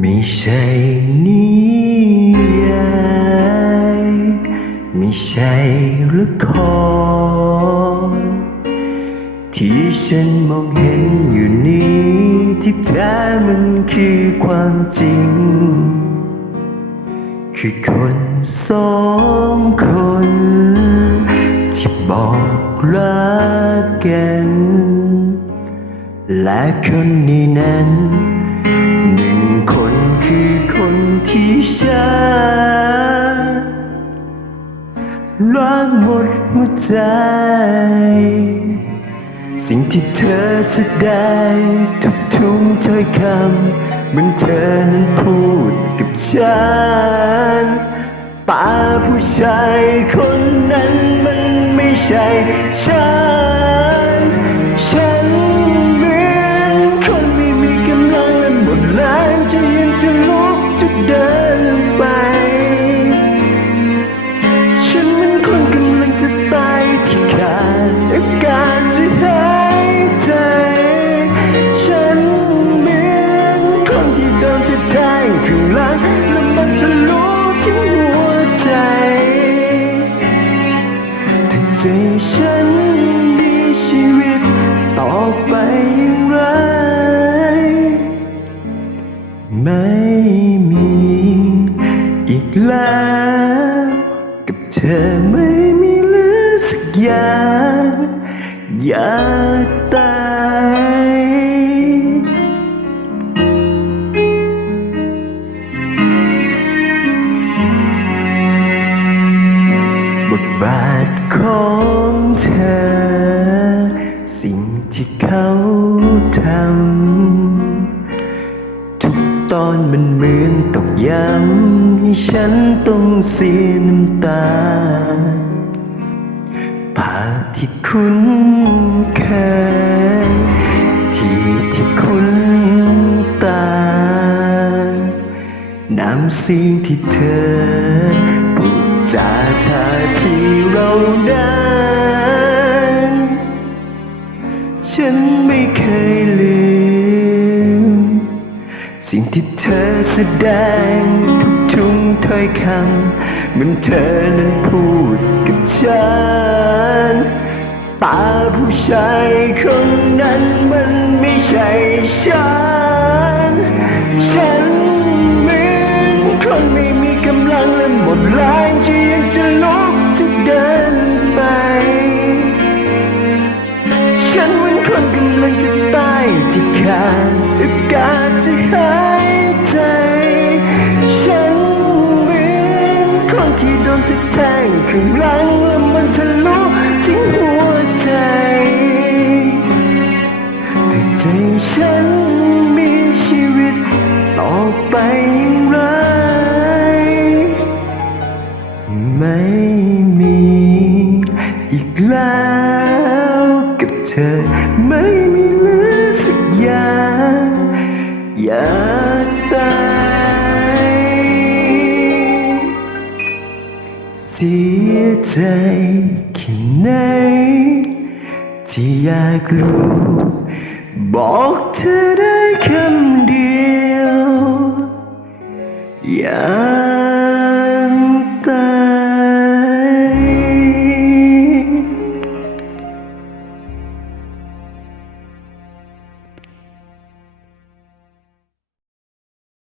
ไม่ใช่นิยายไม่ใช่ละคร ที่ฉันมองเห็นอยู่นี้ที่แท้มันคือความจริง คือคนสองคน ที่บอกรักกัน และคนนี้นั้น ฉันรักหมดหัวใจ สิ่งที่เธอแสดงทุกทุกถ้อยคำเหมือนเธอนั้นพูดกับฉันตาผู้ชายคนนั้นมันไม่ใช่ฉัน ฉันเหมือนคนไม่มีกำลังและหมดแรงจะยืนจะลุกจะเดิน อไม่มีเหลือสักอย่างอยากตายบทบาทของเธอ สิ่งที่เขาทำ ทุกตอนมันเหมือนตกย้ำ ฉันต้องเสียน้ำตาภาพที่คุ้นเคยที่ที่คุ้นตา น้ำเสียงที่เธอพูดจาท่าที่เรานั้นฉันไม่เคยลืม สิ่งที่เธอแสดงทุก ถ้อยคำเหมือนเธอนั้นพูดกับฉันตาผู้ชายคนนั้นมันไม่ใช่ฉัน ที่โดนจะแทงข้างหลังแล้วมันทะลุที่หัวใจแต่ใจฉันมีชีวิตต่อไปย่างไรไม่มีอีกแล้วกับเธอไม่มีเหลือสักอย่าง ใจแค่ไหนที่อยากรู้บอกเธอได้คำเดียว อยาก